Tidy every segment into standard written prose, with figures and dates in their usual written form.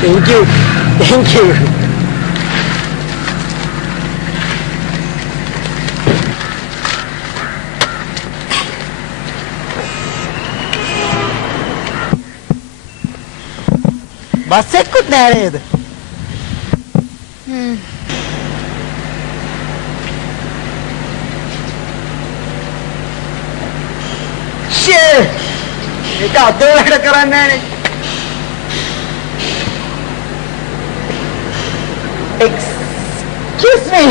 Thank you. Thank you. Bus එකකුත් නෑ නේද? Shit! ඒක අද වැඩ කරන්නේ නෑනේ. Excuse me.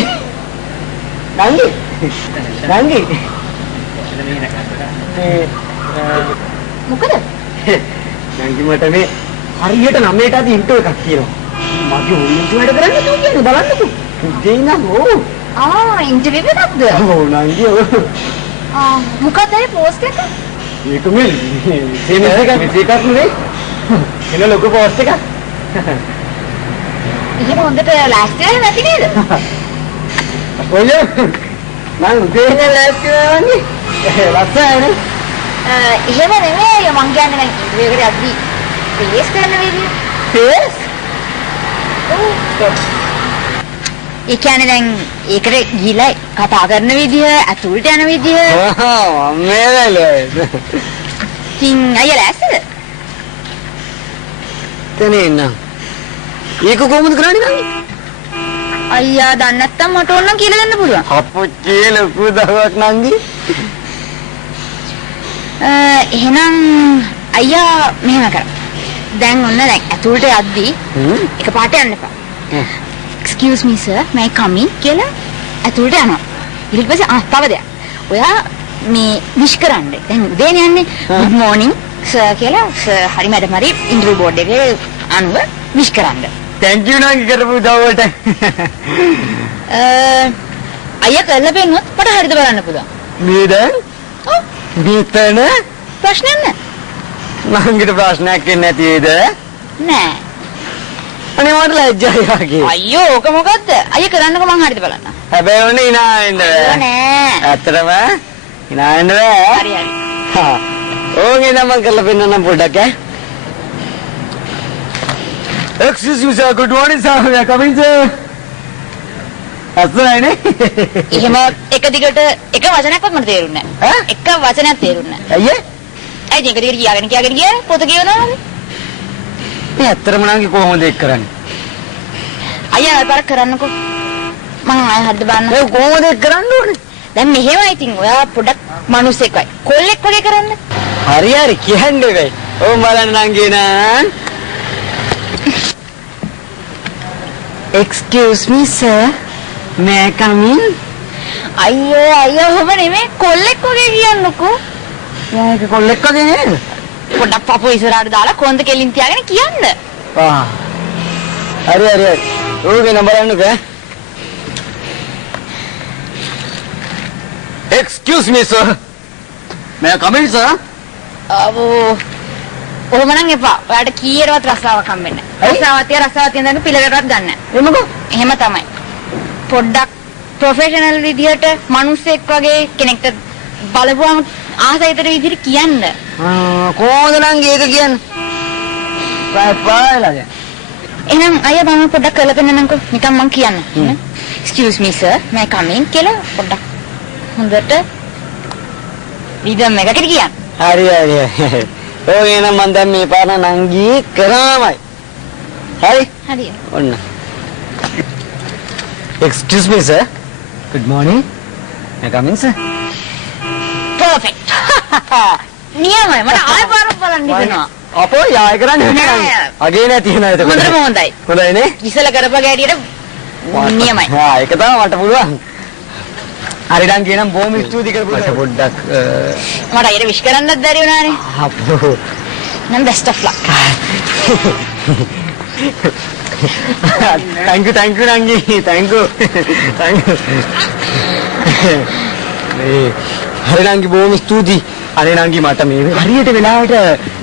Nangi. Nangi. මොකද? Nangi මට මේ හරියට 9ට අද ඉන්ටර්වයුව එකක් තියෙනවා. මගේ උන්ට වැඩ කරන්න තෝ කියන්නේ බලන්නකෝ. උදේ ඉඳන් ඉන්ටර්විව් එකක්ද? ඔව් නංගි ඔව්. මොකක්ද ඒ පෝස්ට් එක? ඒක මේ සේමස් එකක් නෙවෙයි. එන ලොකු පෝස්ට් එකක්. එහෙම හොඳට ලෑස්ති වෙලා නැති නේද? කොහේ? මම උදේ ඉඳන් ලෑස්ති වෙනවනේ. ලස්සනයි. එහෙම නෙමෙයි මං කියන්නේ නම් ඉන්ටර්විව් එකට යද්දි ෆේස් කරන විදිය. ෆේස්? ඒ කියන්නේ දැන් ඒකට ගිහලා කතා කරන විදිය, අතුලට යන විදිය. මේ වෙලාවේ. තින් අයියා ලෑස්තිද? තනේ නං. ඒක කොහොමද කරන්නේ නංගි? අයියා දන්නේ නැත්තම් මට ඕන නම් කියලා දෙන්න පුළුවන්. අපොච්චේ ලොකු දහවක් නංගි. එහෙනම් අයියා මෙහෙම කරා. දැන් ඔන්න දැන් ඇතුළට යද්දි එකපාරට යන්න එපා. Excuse me sir, may I come in කියලා ඇතුළට යනවා. ඊට පස්සේ තව දෙයක්. ඔයා මේ විශ් කරන්න. දැන් උදේනේ යන්නේ. good morning sir කියලා sir හරි මැඩම් හරි ඉන්ටර්විව් බෝඩ් එකේ අනුව විශ් කරන්න. Thank you නංගි කරපු උදව්වට. අයියා කරලා පෙන්නොත් මට හරිද බලන්න පුළුවන්. මේ දැන්? ඔව්. මෙතන ප්‍රශ්නයක් නැහැ. නංගිට ප්‍රශ්නයක් එන්නේ නැතිද? නෑ. අනේ මට ලැජ්ජයි වගේ. අයියෝ ඕක මොකද්ද? අයියා කරන්නකෝ මං හරිද බලන්න. හැබැයි ඔන්න hina වෙන්න බෑ. නෑ. ඇත්තටම hina වෙන්න බෑ. හරි හරි. හා. ඕකේ නම් මම කරලා පෙන්නන්නම් පොඩ්ඩක් ඈ. Excuse me sir, good morning sir. We are coming sir. අස්සයිනේ. එහෙම එක දිගට එක වචනයක්වත් මට තේරුන්නේ නැහැ. එක වචනයක් තේරුන්නේ නැහැ. අයියේ? ඇයි මේක දිගට කියාගෙන ගියේ? පොත කියවනවාද? මේ ඇත්තටම නංගි කොහොමද ඒක කරන්නේ? අයියා අර කරන්නකෝ. මම ආයෙ හද්ද බලන්න. ඒ කොහොමද ඒක කරන්න ඕනේ? දැන් මෙහෙමයි ඉතින් ඔයා පොඩක් මිනිස්සෙක් වයි. කොල්ලෙක් වගේ කරන්න. හරි හරි කියන්නේ වෙයි. ඕම් බලන්න නංගි නං. Excuse me sir. May I come in? අයියෝ ඔහොම නෙමෙයි කොල්ලෙක් වගේ කියන්නකෝ. මේක කොල්ලෙක් වගේ නේද? පොඩක් පපුව ඉස්සරහට දාලා කොන්ද කෙලින් තියාගෙන කියන්න. හරි. ඕකේ නම් බලන්නකෝ. Excuse me sir. May I come in sir? ඔහොම නම් එපා. ඔයාට කීයරවත් රස්සාවක් හම්බෙන්නේ නැහැ. රස්සාවක් තියෙන දන්න පිළිවෙලටවත් ගන්න නැහැ. එමුකෝ? එහෙම තමයි. පොඩ්ඩක් ප්‍රොෆෙෂනල් විදියට මිනිස්සෙක් වගේ කෙනෙක්ට බලපුවම ආසයිතර විදියට කියන්න. කොහොමද නම් ඒක කියන්නේ? පායලාද? එහෙනම් අයියා මම පොඩ්ඩක් කරලා පෙන්නන්නම්කෝ. නිකන් මං කියන්න. Excuse me sir, may I come in කියලා පොඩ්ඩක් හොඳට රිද්ම් එකකට කියන්න. හරි. ඔය එන මන් දැන් මේ පාන නංගි කරාමයි. හරි? හරි. ඔන්න. Excuse me sir. Good morning. May I come in sir? Perfect. නියමයි. මට ආයෙ පාරක් බලන්න හිතෙනවා. අපෝ යාය කරන්නේ නැහැ. අගේ නැති වෙනවා ඒක. හොඳයි. හොඳයි නේ? ඉස්සල කරපගේ හැටියට නියමයි. ඒක තමයි මට පුළුවන්. හරි නම් කියනම් බොහොම ස්තුති කරපු මට පොඩ්ඩක් මට අයියට විශ් කරන්නත් බැරි වුණානේ. අපෝ. නම් best of luck. Thank you නංගි. Thank you. හරි නංගි බොහොම ස්තුතියි. අනේ නංගි මට මේ හරියට වෙලාවට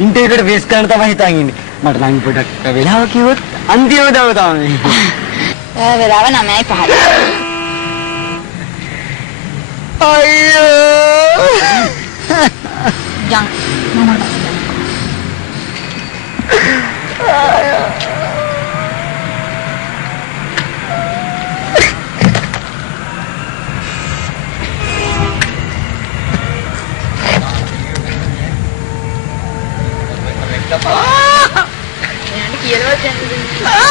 ඉන්ටර්විව් එකට වේස් කරන්න තමයි හිතන් ඉන්නේ. මට නංගි පොඩක් වෙලාව කිව්වොත් අන්තිම දවස තමයි. වෙලාව 9:05. අයියෝ. ජං මම දෙන්න.